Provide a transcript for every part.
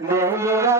పాటల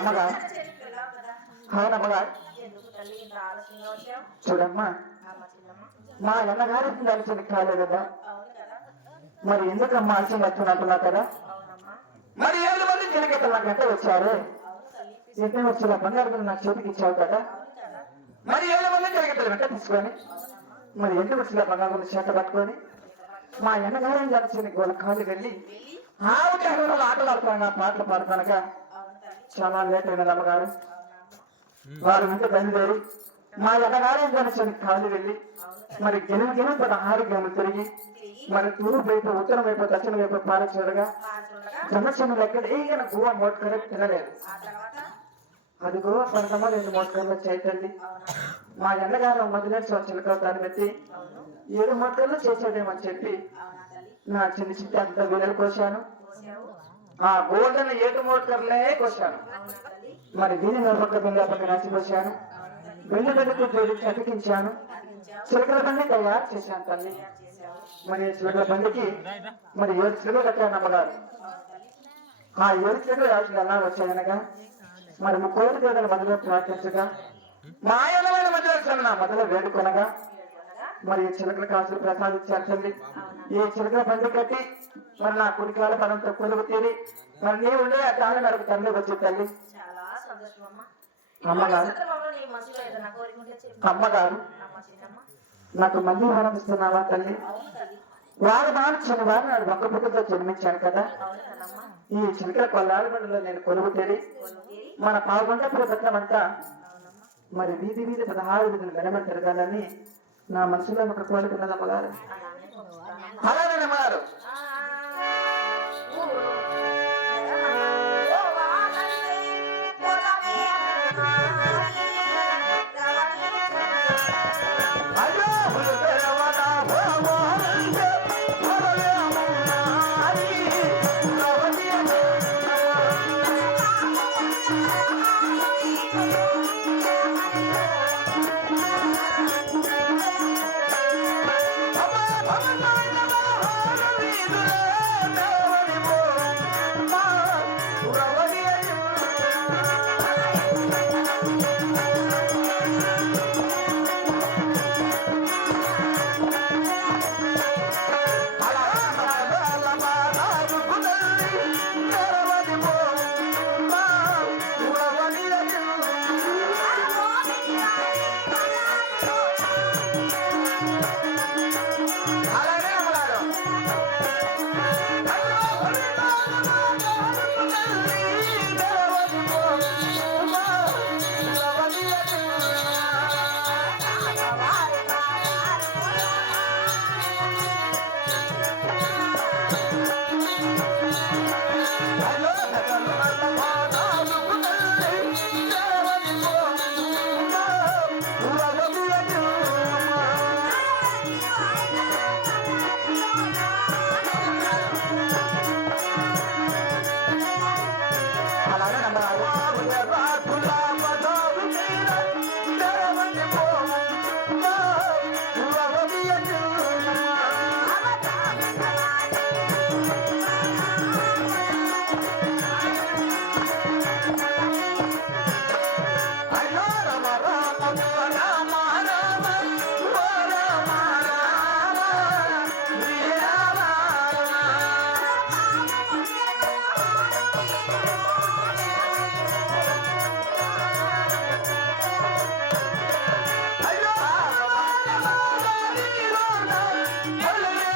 అమ్మగా. అవునమ్మగా. చూడమ్మా. మా అన్నగారు కలిసి కాలేదమ్మా మరి ఎందుకమ్మా ఆలస్యం వస్తున్నట్టున్నావు కదా? మరి ఏడు మంది చిన్నకెత్తల గంట వచ్చారు. ఎన్నో వచ్చిన బంగారు నా చేతికి ఇచ్చావు కదా. మరి ఏడు మంది చిన్నకెత్తల వెంట తీసుకొని మరి ఎన్ని వచ్చిన బంగారు చేత పట్టుకొని? మా అన్నగారు దర్శనం గోల కాలు వెళ్ళి ఆవిడ ఆటలు ఆడుతాను పాటలు పాడుతానగా చాలా లేట్ అయినది అమ్మగారు? వారు వెంట బయలుదేరి. మా అన్నగారు కలిసి కాలు వెళ్ళి మరి గినం గినం పదహారు గేములు తిరిగి మరి తూర్పు వైపు ఉత్తరం వైపు దక్షిణ వైపు పాలించడగా జనసేనలు ఎక్కడ ఏదైనా గువ మోట్కర తినలేదు. అదిగో పడతమా రెండు మోట్కర్లు తల్లి. మా అన్నగారు మధునేశ్వర చిలక దాన్ని పెట్టి ఏడు మోట్కర్లు చేసాడేమని చెప్పి నా చిన్న చిట్టి అంత వీరలు కోశాను. ఆ గోల్డెన్ ఏడు మోటార్లే కోశాను మరి దీని పక్క బింద పక్క రాసి పోశాను వెండి చతికించాను. చిలకల బండి తయారు చేశాను తల్లి. మరి చిలకల బండికి మరి ఏడు చిలుకలు కట్టాను అమ్మగారు? ఆ ఏడు చిలుకలు రాజులు ఎలా వచ్చాయనగా? మరి ముక్కోటి పేదల మధ్యలో ప్రార్థించగా మాయమైన మధ్యలో నా మధ్యలో వేడుకొనగా మరి చిలకల కాసులు ప్రసాదించారు తల్లి. ఈ చిలకల బండి కట్టి మరి నా కుడికాల పనంతో కొలువు తీరి. మరి నీ ఉండే ఆ కాలం నరకు తల్లి వచ్చి తల్లి. అమ్మగారు నాకు మళ్ళీ వరం ఇస్తున్నావా తల్లి? అవును తల్లి. వారు నాడు ఒక్క జన్మించాను కదా. ఈ చిలకల కొల్లారి బండిలో నేను కొలువు తీరి మన పాల్గొండ ప్రభుత్వం అంతా మరి వీధి వీధి పదహారు వీధులు వెనమ తిరగాలని నా మనసులో ఒక కోరిక ఉన్నది అమ్మగారు మారు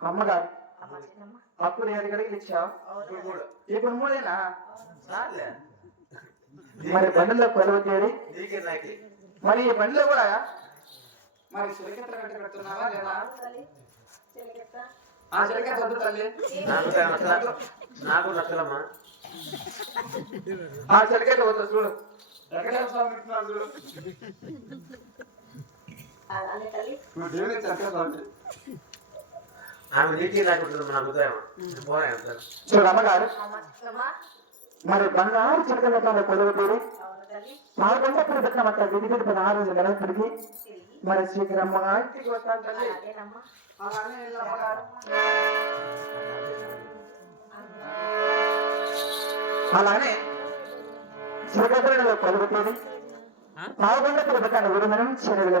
అమ్మగారు. అప్పుడు ఏడు గడికి మూడు ఇప్పుడు మూడేనా? మరి బండిలో కొలువు నాకి మరి ఈ బండిలో కూడా? మరి కట్టి లేదా? ఆ చిలకెత్త వద్దు తల్లి. నాకు నచ్చల నాకు నచ్చలమ్మా ఆ చిలకెత్త వద్దు చూడు. వెంకటేశ్వర స్వామి ఆమె ఉదయం చూడు అమ్మగారు. మరి బంగారు చిలకలతో కొలువు తీరి. అవును తల్లి. మా బండప్పుడు పెట్టినమాట విడిగిడి పదహారు రోజులు నెలకొడికి తిరిగి మరి ఇంటికి వస్తాను అలాగేనమ్మా. అలానే వెళ్ళు అమ్మగారు. అలానే చిలకత్తులలో కొలువు తీరి. మా బండప్పుడు పెట్టిన విడుదలను చెరువులు